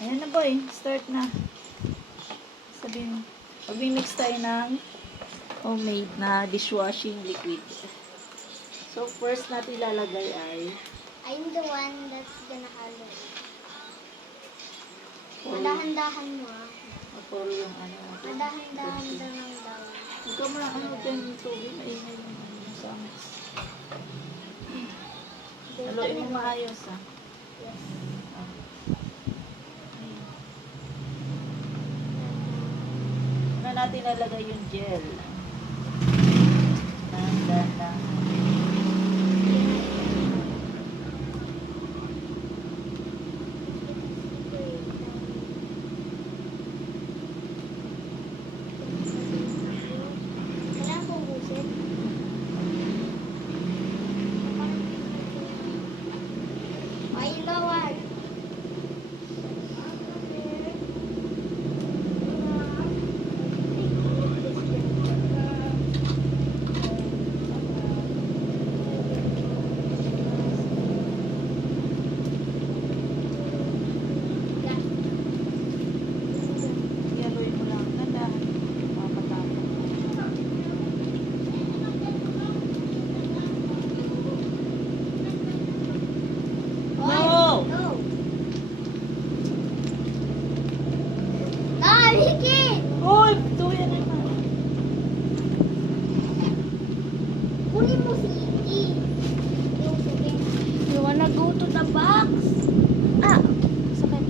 Ayan na boy, start na. Sabihin, mag-mix tayo ng homemade na dishwashing liquid. So, first natin ilalagay ay I'm the one that's gonna halo. Madahan-dahan mo ah. puro yung ano. Madahan-dahan lang daw. Huwag ka ano din yung tubig, maingay yung ano sa amin. Haluin mo maayos ah. Yes. Una natin ilalagay yung gel. Dahan-dahan. Kailangan kong busin. Ay, bawal. Haluin mo lang. Dahan-dahan. Papatapon. No! No! Ah, Vicky! Uy! Tuya naman. Kunin mo si Vicky. Yung sige. You wanna go to the box? Ah! Sakit.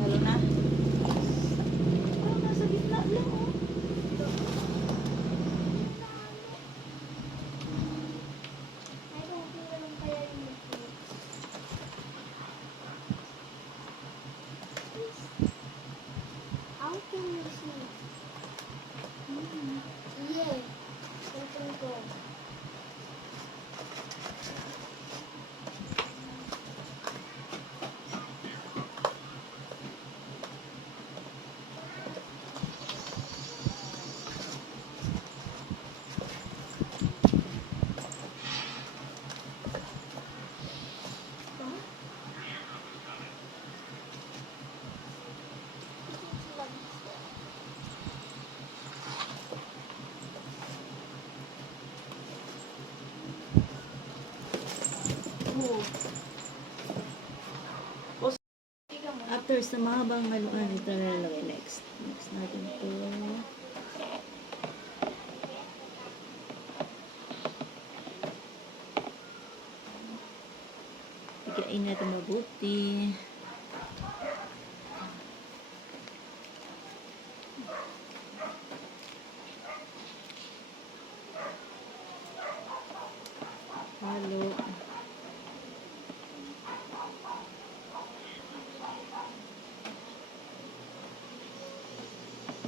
Halo na. Nasa gitna lang oh. Ay, okay lang kaya yung Vicky. How can you see? Yeah. Something go. After sa mahabang haluan, ito na lalagay next. Next natin ito. Ikain natin mabuti. Halo.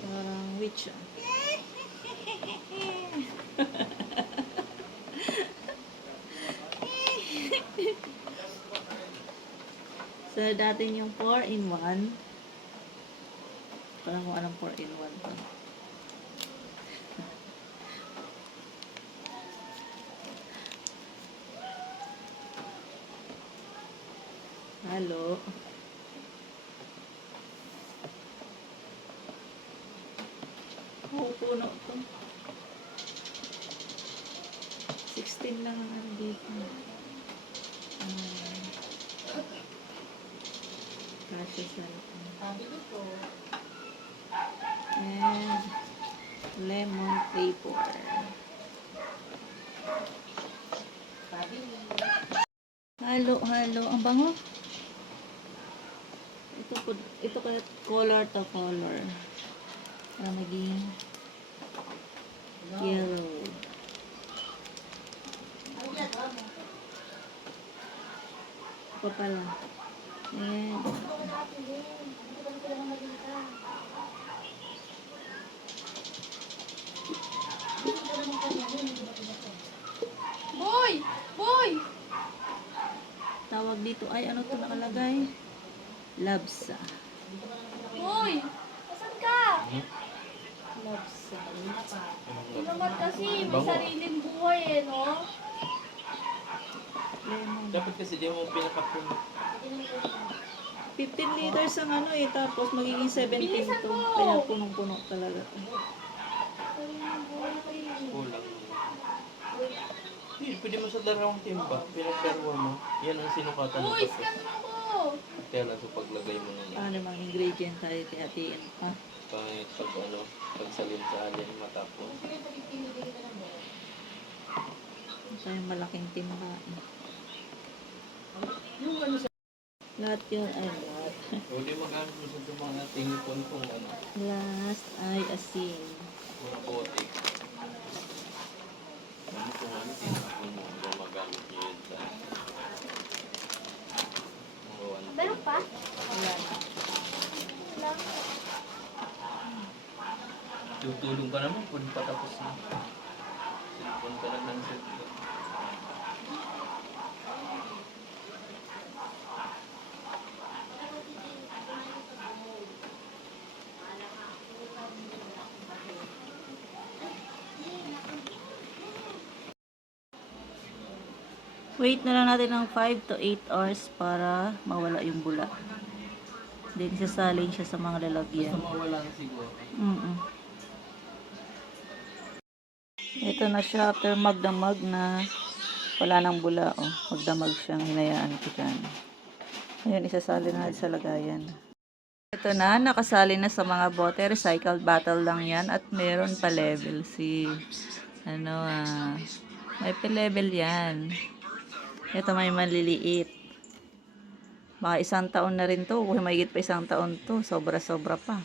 Parang witch ah. So, datin yung 4-in-1. Parang kung anong 4-in-1 to. Halo. Puno to. 16 lang ang ano dito. Kasya sa and lemon flavor. Halo. Ang bango. Ito kaya color to color. Para maging yellow. Ito pala. And Boy! Boy! tawag dito ay ano to nakalagay? Labsa. Boy! Asan ka? Love song. Hindi naman kasi may Bango. sariling buhay eh, no? Lemon. Dapat kasi di mo pinakapuno. 15 liters ang ano eh, tapos magiging 17 Bilisan to. mo! Kaya punong-puno talaga to. Sariling buhay. Kulang. Hindi, pwede mo sa darawang timba. Pinagdarwa mo. Yan ang sinukatan mo. Uy, scan mo ko! Kaya lang sa paglagay mo ng Ano mga ingredient tayo hatiin pa. pangit pag ano, pagsalin sa alin matapos. Tayong malaking timba. Lahat yun ay lahat. O di magamit mo sa mga tingipon kung ano. Last ay asin. Mga bote. Ano kung ano tingipon mo. Kung magamit nyo yun sa mga one. Meron pa? Wala na. Lang. Tutulong ka naman kung patapos na. Cellphone ka lang ng cellphone. Wait na lang natin ng 5 to 8 hours para mawala yung bula. Then sasalin siya sa mga lalagyan. Basta mawala na siguro. Ito na siya after magdamag na wala nang bula. Oh. Magdamag siyang hinayaan ko dyan. Ngayon isasalin na natin sa lagayan. Ito na, nakasali na sa mga bote. Recycled bottle lang yan. At meron pa level si may pa-level yan. Ito may maliliit. Baka 1 taon na rin to. Kung mahigit pa 1 taon to. Sobra-sobra pa.